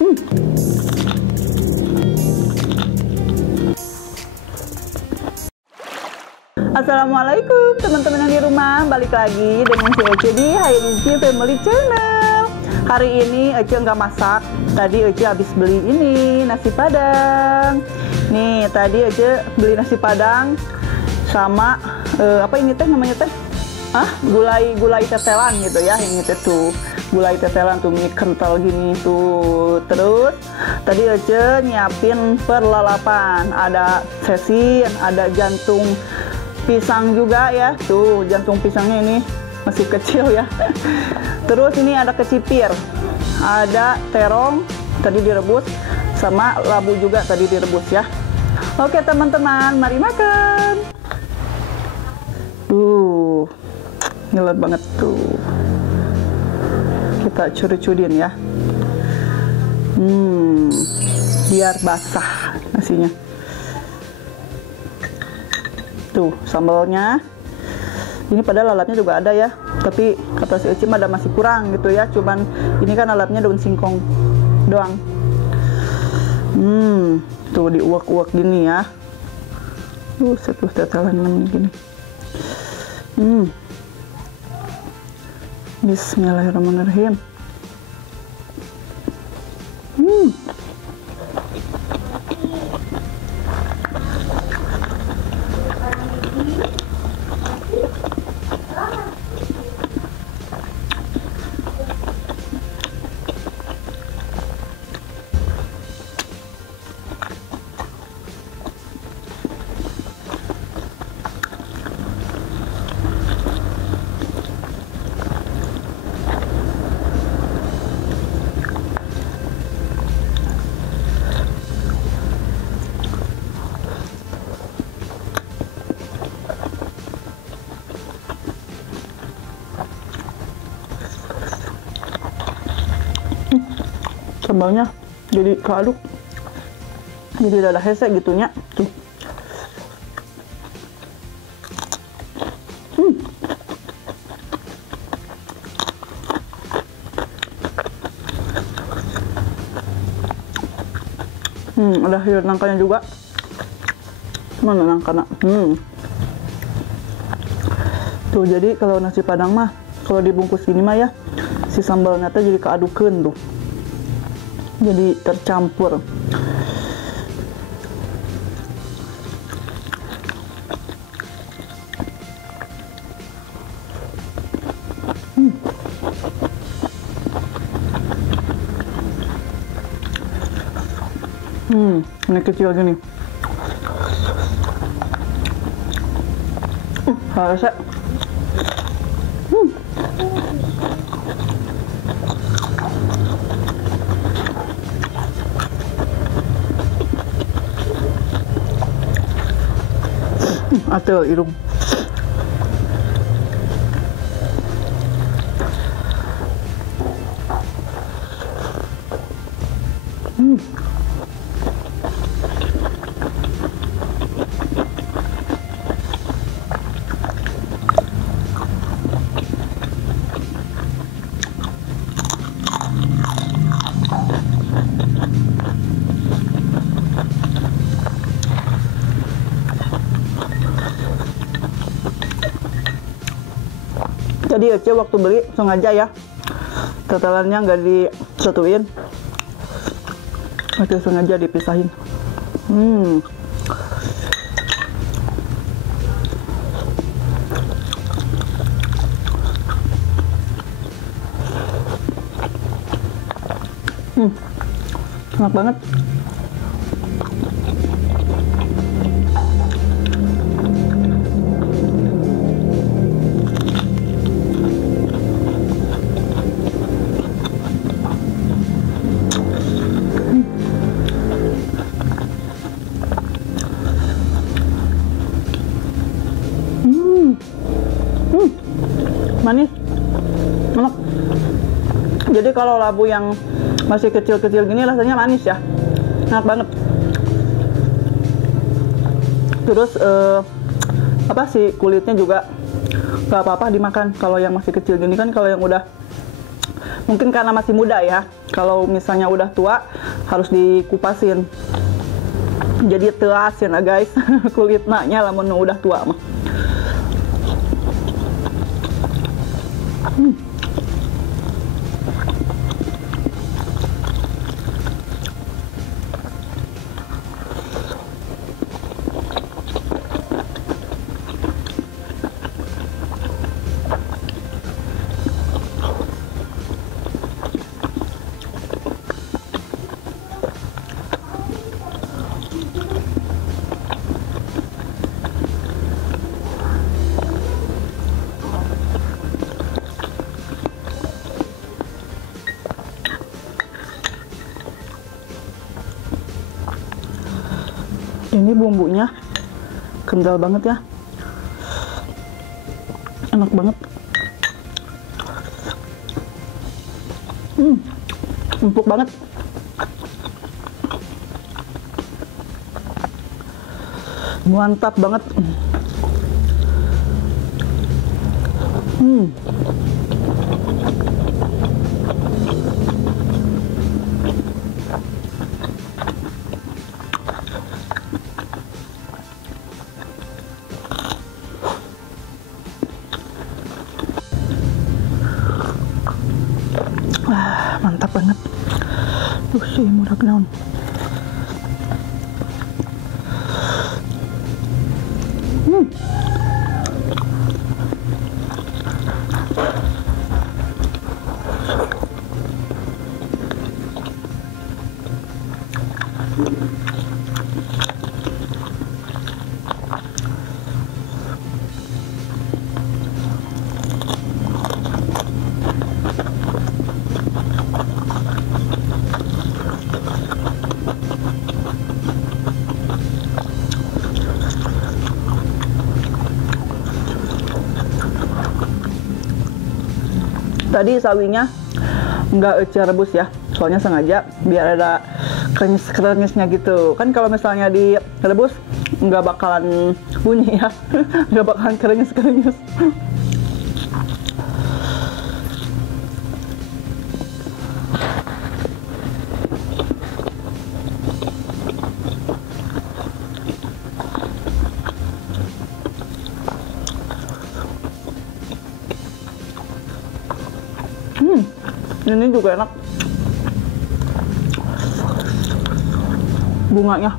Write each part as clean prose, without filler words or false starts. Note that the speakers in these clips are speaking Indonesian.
Assalamualaikum teman-teman yang di rumah, balik lagi dengan si Ece di Hairizi Family Channel. Hari ini Ece nggak masak, tadi Ece habis beli ini nasi padang. Nih tadi Ece beli nasi padang sama apa ini teh namanya teh? Gulai tetelan gitu ya, ini teh tuh gulai tetelan tuh mie kental gini tuh. Terus tadi Ece nyiapin perlalapan, ada sesin, ada jantung pisang juga ya, tuh jantung pisangnya ini masih kecil ya. Terus ini ada kecipir, ada terong tadi direbus, sama labu juga tadi direbus ya. Oke teman-teman, mari makan. Ngelet banget tuh, kita curi-curin ya, biar basah nasinya. Tuh sambalnya, ini padahal alatnya juga ada ya, tapi kata si Eci ada masih kurang gitu ya, cuman ini kan alatnya daun singkong doang. Tuh diuak-uak gini ya, satu tetelan gini. Bismillahirrahmanirrahim. Sambalnya jadi keaduk, jadi ada hesek gitunya tuh. Ada sayur nangkanya juga. Mana nangkanya? Tuh jadi kalau nasi padang mah, kalau dibungkus gini mah ya, si sambalnya tuh jadi keadukan tuh, jadi tercampur. Ini kecil gini. Harusnya. Atel irung. Tadi Ece waktu beli sengaja ya, tetelannya nggak disatuin, Ece sengaja dipisahin. Enak banget. Manis, enak. Jadi kalau labu yang masih kecil-kecil gini rasanya manis ya, enak banget. Terus apa sih, kulitnya juga nggak apa-apa dimakan. Kalau yang masih kecil gini kan, kalau yang udah Mungkin karena masih muda ya. Kalau misalnya udah tua harus dikupasin. Jadi telas ya nah guys. Kulitnya lamun udah tua mah. Ini bumbunya kental banget ya, enak banget, empuk banget, mantap banget. Mantap banget. Sih murah naon. Tadi sawinya nggak Ece rebus ya, soalnya sengaja biar ada krenyes-krenyesnya gitu. Kan kalau misalnya direbus nggak bakalan bunyi ya, nggak bakalan krenyes-krenyes. Ini juga enak. Bunganya.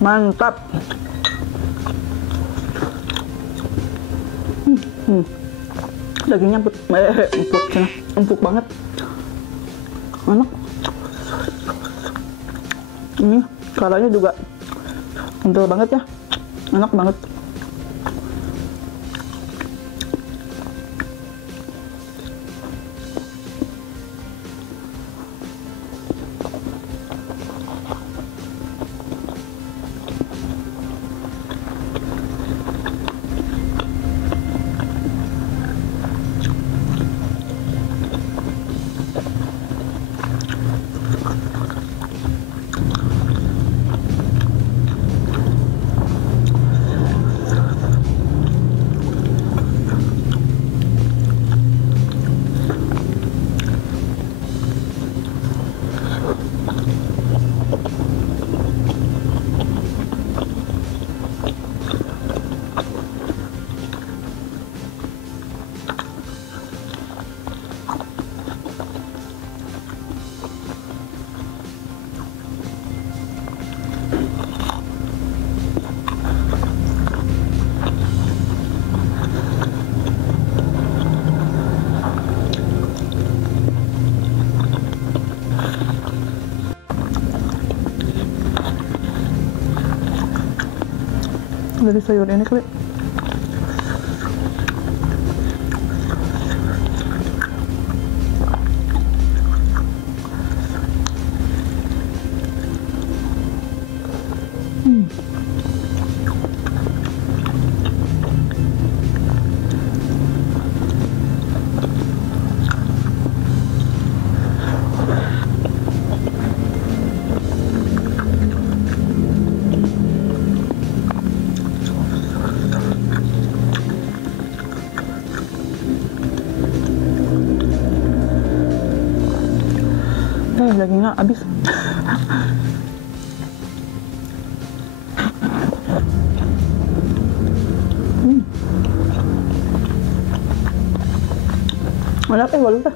Mantap. Dagingnya empuk banget, enak. Ini kalanya juga kental banget ya, enak banget. dari sayur ini kali. Dagingnya habis. Enak walau teh.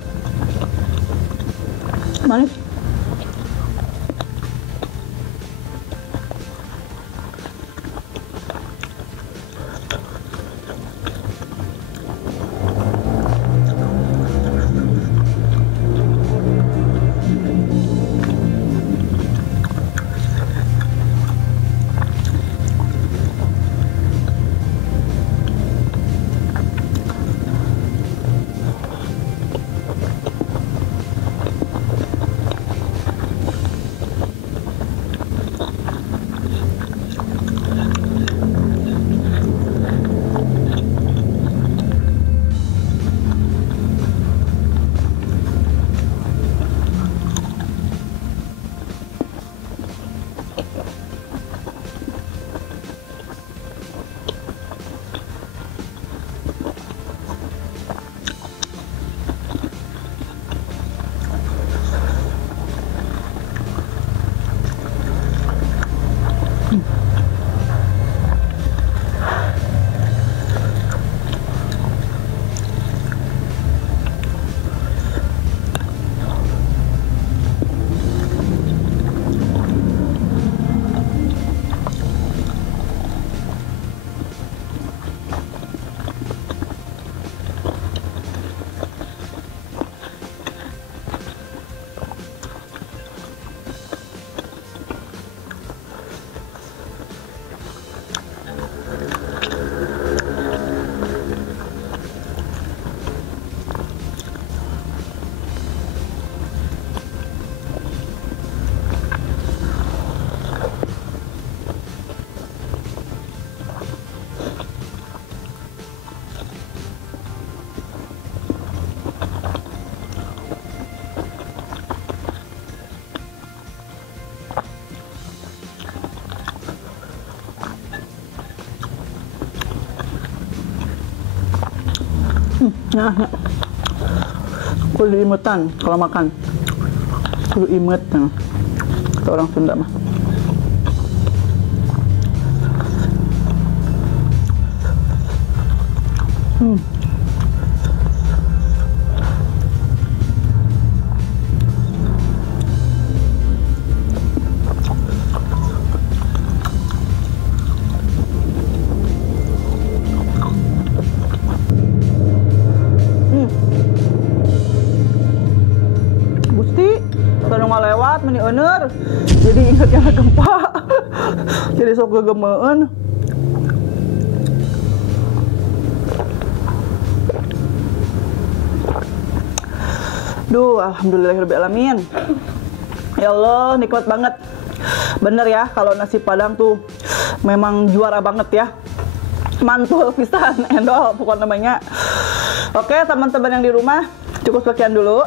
Manis. Nah, kudu imutan kalau makan, kudu imut, nah. Kata orang Sunda mah. Lewat meni owner, jadi ingat yang gempa. Jadi sok gegemeun. Duh, alhamdulillahirobbilalamin. Ya Allah, nikmat banget. Bener ya, kalau nasi Padang tuh memang juara banget ya. Mantul pisan, endol pokoknya namanya. Oke, teman-teman yang di rumah, cukup sekian dulu.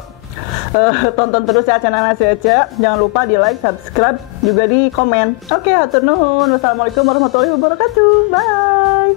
Tonton terus ya channel Nasi Ece. Jangan lupa di like, subscribe, juga di komen. Oke, hatur nuhun. Wassalamualaikum warahmatullahi wabarakatuh. Bye.